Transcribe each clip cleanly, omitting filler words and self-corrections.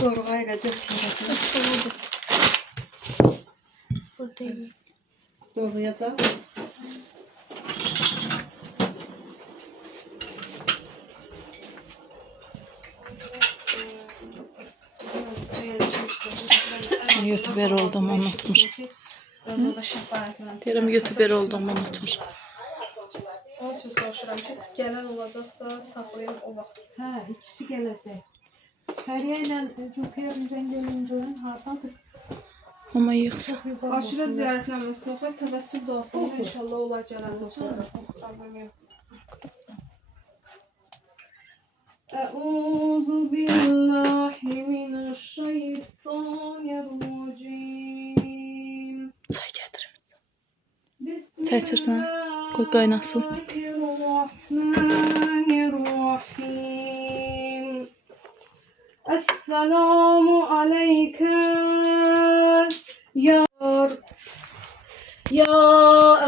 Doğruğa elə dök çörəkini. Buradayım. Doğrayacaq. YouTuber olduğumu unutmuşum. Deyirəm YouTuber olduğumu unutmuşum. Onun üçün soruşuram ki, gələn olacaqsa saxlayım o vaxt. Hə, ikisi gələcək. Səriyə ilə Cünqəyə zəng eləyim görüm hardadır. Amma yığsa. Aşırı ziyarətnaməsini oxuyub təvəssül duasında inşallah olar gələndə oxuyarım. Əuzu billahi mineşşeytanirracim. Çay gətirim. Çay içirsən? Qoy qaynasın. Bismillahirrahmanirrahim. Esselamu aleyke ya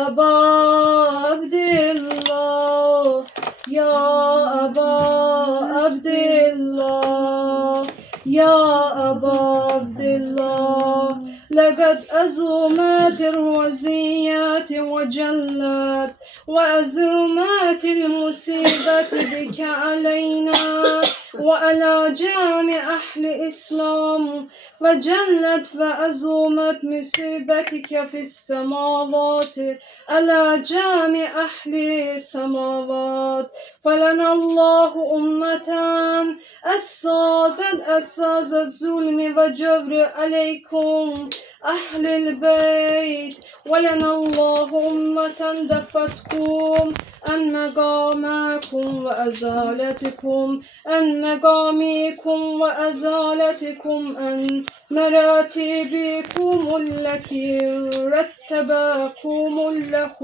Eba Abdillah, ya Eba Abdillah, ya Eba Abdillah. لقد أزومات الرزيات وجلت وأزومات المصيبة بك علينا وعلى جامع أهل الإسلام وجلت وأزومت مصيبتك في السماوات على جامع أهل السماوات فلنا الله أمة أساس الظلم وجبر عليكم أهل البيت ولنا الله أمة دفتكم عن مقامكم وأزالتكم عن مقامكم وأزالتكم عن مراتبكم التي رتبكم الله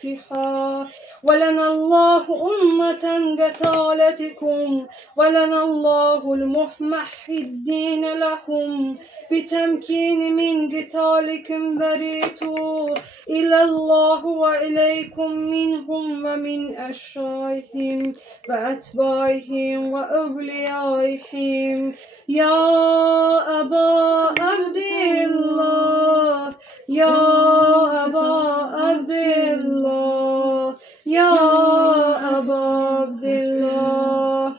فيها ولنا الله أمة قتالتكم ولنا الله المحمحدين لهم بتمكين من قتالكم بريتوا إلى الله وإليكم منهم ومن أشيائهم وأتباعهم وأوليائهم يا أبا عبد الله يا أبا عبد الله يا أبا عبد الله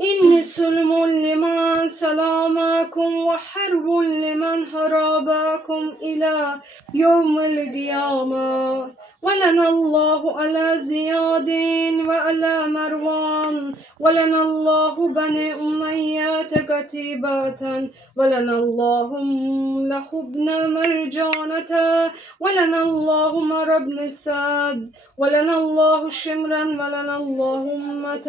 إني سلم لمن سلامكم وحرب لمن هربكم إلى يوم القيامة ولنا الله على زياد وعلى مروان ولنا الله بني أمية كتيبة ولنا الله له ابن مرجانة ولنا الله مر بن سعد ولنا الله شمرا ولنا الله أمة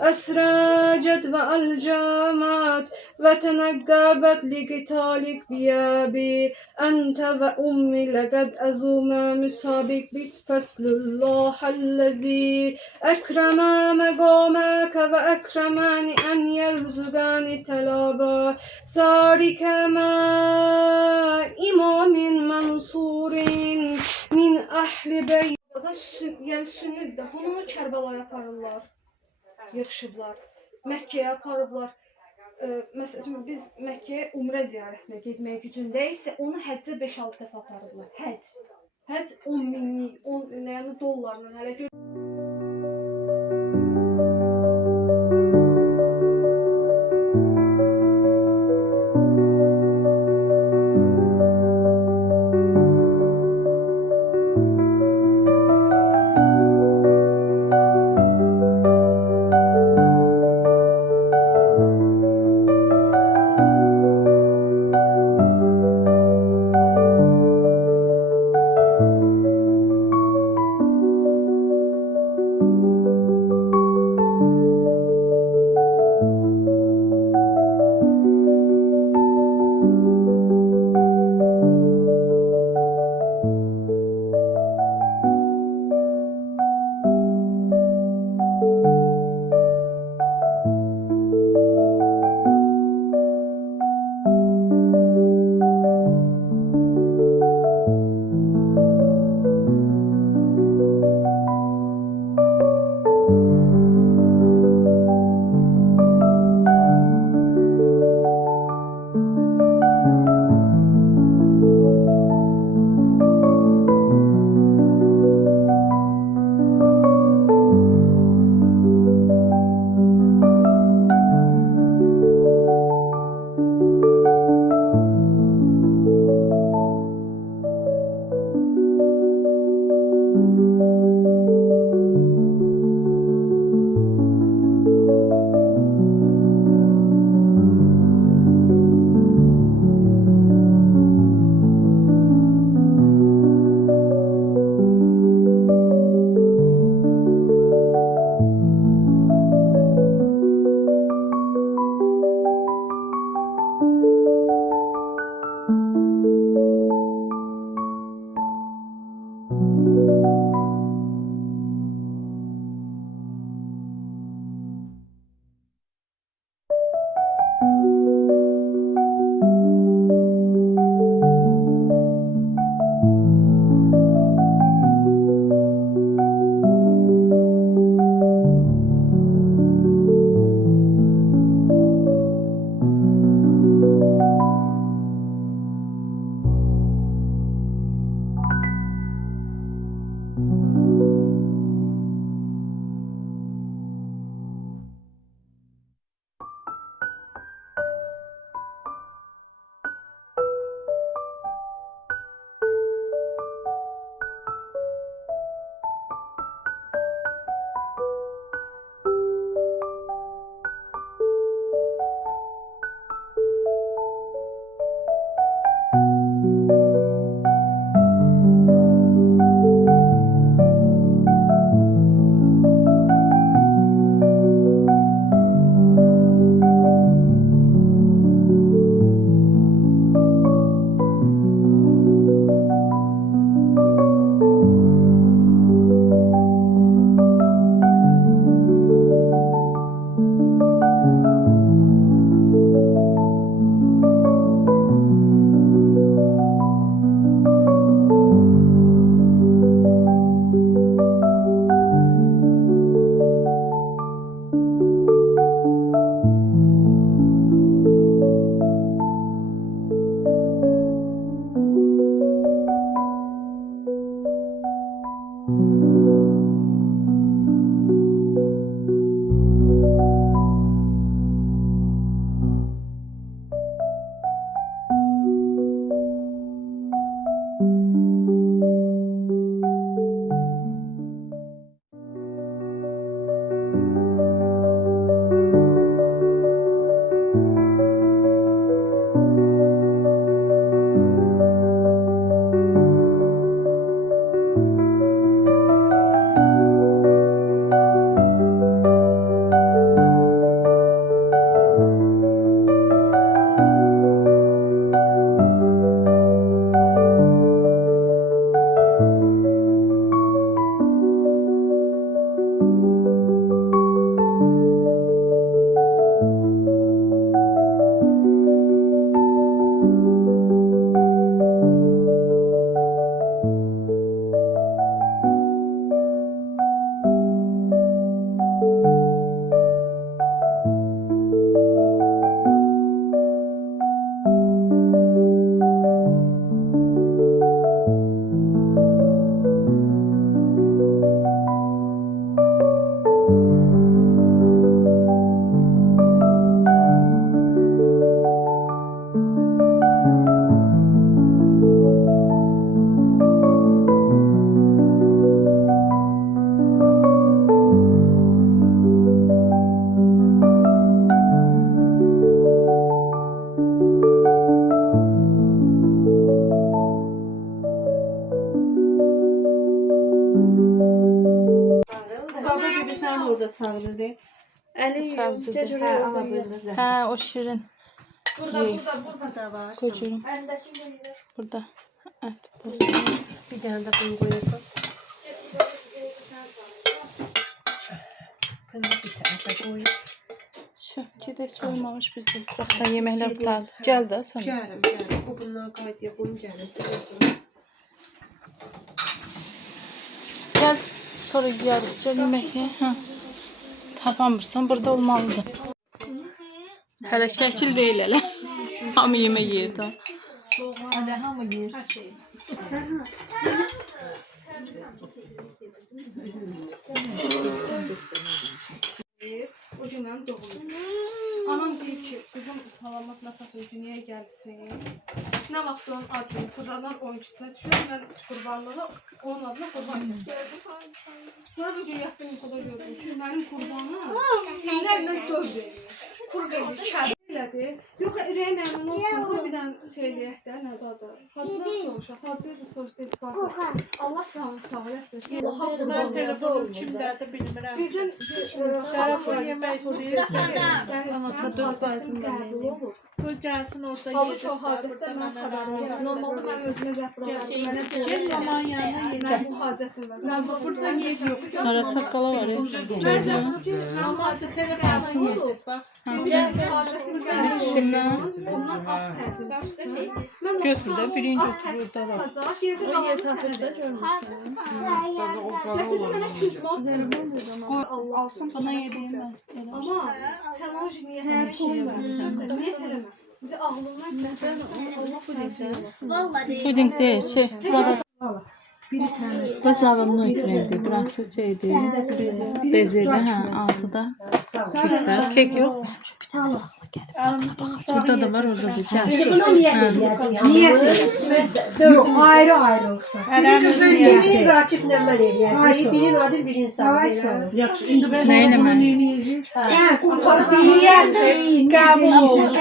أسرجت وألجمت وتنقبت لقتالك بيابي أنت وأمي لقد أزوم مسابق بفصل الله الذي أكرم مقامك وأكرمني أن يرزقني طلبا سارك مع إمام منصور من أهل بيت. Yəni sünnüdür. Bunu Kərbalaya aparırlar. Yığışıblar. Məkkəyə aparıblar. Məsələn biz Məkkəyə umrə ziyarətinə getməyə gücündəyiksə, onu həccə 5-6 dəfə aparıblar. Həcc. Həcc 10 minlik, 10 yəni dollarla hələ gör. çağırırdı. Əli Səbzidir. hə, ala buyurunuz. Hə, o şirin. Burada var. Kocuğum. Əndəki buyurun. Burada. Evet. Bir dənə də bunu qoyacaq. Bunu bir tane də qoyun. Şu, gedək soymamış bizdə. Zaxdan yeməklər qutardı. Gəl də sən. Gəlim. Bu bundan qayıtıyor. Bunu gəlir. Gəl sonra yiyərik. Yemək ye. Hə. Tapamırsan, burada olmalıdır. Hələ şəkil deyil hələ. Hamı yemək yeyir də. Hadi hamı yer. O gün mənim doğumum. Anam deyir ki, qızım salamat məsəl dünyaya gəlsin. Nə vaxt onun ad günü sıradan 12-sinə düşür, mən qurbanlığı onun adına qurban edirəm. Sonra bir gün yatdım yuxuda gördüm ki, mənim qurbanım fillərlə döv verir. Qurb edir, kəbir elədi. Yox, ürəyim əmin olsun, bu bir dənə şey eləyək də, nədir adı? Hacıdan soruşaq, hacıya da soruşdu, bacı. Allah canını sağ eləsin. Allaha qurban telefon kimdədir bilmirəm. bir gün Telefon yemək Bu gəlsin orada Halbuki o hacətdə mən xəbərim yox. Normalda mən özümə zəfr olarım. Mənə Gel yaman yanına mən bu hacətim var. Mən Burada yer yox. Sonra çaqqala var ya. Mən zəfr deyirəm. Mən hacətə gəlsin. Mən hacətim gəlsin. Ondan az xərcim çıxsın. Mən Götürdə birinci burada var. Yerdə qalanı sənədə Gətirdi mənə 200 manat. Alsın bana yediğim ben. Amma sən o niyyətlə şeysən. Niyyət eləmə. Bizə ağlından nəsə Allah bu deyir. Puding değil şey. Biri sənin. Bu zavallı kremdi. Burası şeydi. Bezeli ha altıda. Kekler. Kek yok. Burada da var orada da. Buna niyet eləyəcək. Niyet yox, ayrı-ayrı. Biri Rakiflə mən eləyəcəyik. Biri Nadir, biri insan. Yaxşı, indi mən Neyle bunu mən? eləyəcəyim. Niyet qəbul olunur.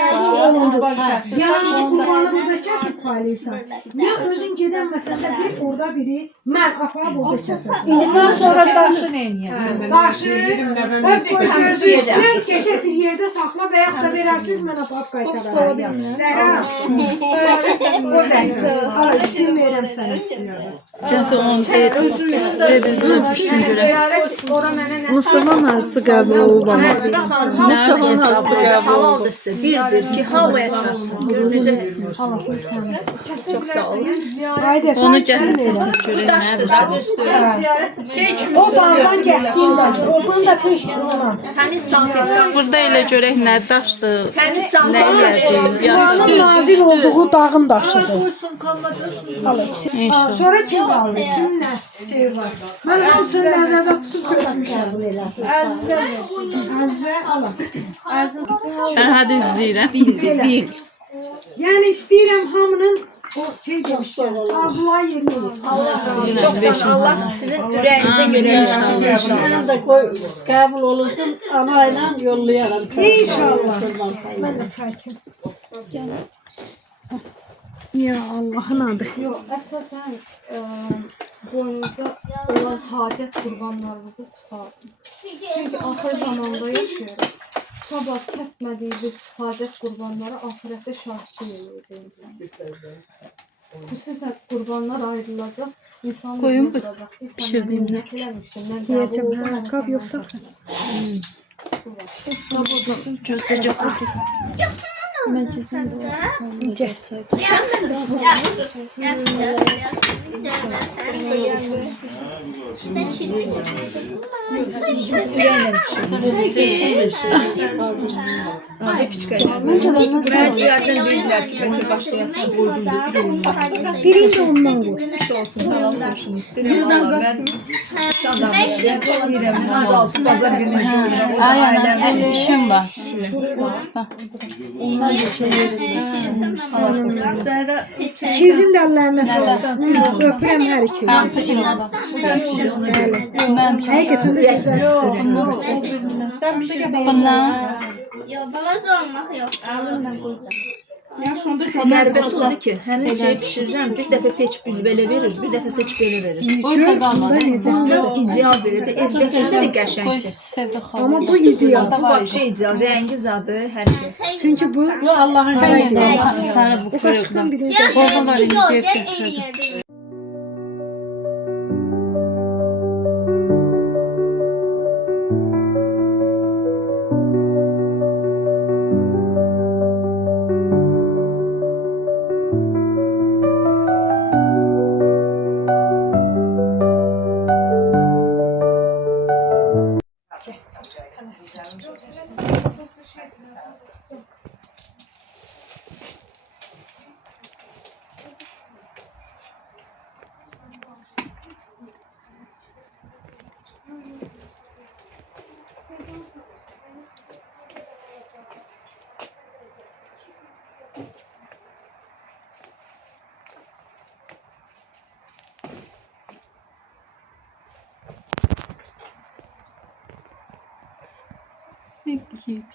Yəni qurbanı burada kəsib paylayırsan. Ya özün gedən məsələ bir, orada biri mən aparıb orada kəsəcəm. Ondan sonra daşı nə eləyəcəm? Daşı, gözü üstünə keçək bir yerdə saxla və yaxud da verərsiniz, mən aparıb qaytararım. Zəhra, o zəhra. Az isim verirəm sənə. Çünkü on değil. Birbirine düşsün göre. Ziyarət ora mənə nə Müslüman arası qəbul olmalı. Müslüman arası qəbul halaldır sizə. Bir ki, hamıya çatsın. Görünəcək. Çox sağ olun. Haydi, Onu sən gəlir kim seçib göre. O dağdan gəldiyin daşı, oradan da peş olan. Təmiz saf et. Burada elə görək nə daşdır. Təmiz saf Nə yiyəcəyik. Buranın Yaxşı. nazil olduğu dağın daşıdır. İnşallah. Sonra kim alır? Kimlə şey var? Mən hamısını nəzərdə tutub götürmüşəm. Əzizə alın. Ben hadi izləyirəm. Bil. Yəni istəyirəm hamının o şey demişlər, arzular yerinə yetirsin. Çox sağ olun. Allah sizin ürəyinizə görə yaşasın. Mən də qoy qəbul olunsun, ana ilə yollayaram. İnşallah. Mən də çay içim. Ya Allah'ın adı. Yox, əsasən boynunuzda olan hacət qurbanlarınızı çıxardın. Çünki axır zamanda yaşayırıq. Sabah kəsmədiyiniz hacət qurbanları ahirətdə şahidlik edəcəksiniz. Xüsusən qurbanlar ayrılacaq, insan Qoyun üzünə duracaq. pişirdiyimdə. Yiyəcəm, hə, qab yoxdur. Göstərəcək otur. Müraciətdən deyirlər ki, bence başlayasın. Birinci ondan qoy. Pazar günü Aynen, işim var. İkinizin də əllərinə sağlıq. Öpürəm hər ikinizi. Hansı imamda? Ben. Həqiqətən də gözəl çıxır. Bunlar. Yok, balaca olmak yok. Yaş onda Qəribəsi odur ki, həmin şeyi bişirirəm, bir dəfə peç belə verir, bir dəfə peç belə verir. Çok ideal verir də, evdəkində də qəşəngdir. Ama bu ideal. Bu vapşe ideal, rəngi zadı, hər şey. Çünkü bu Allah'ın sana bu kaçtan bile Bir şey.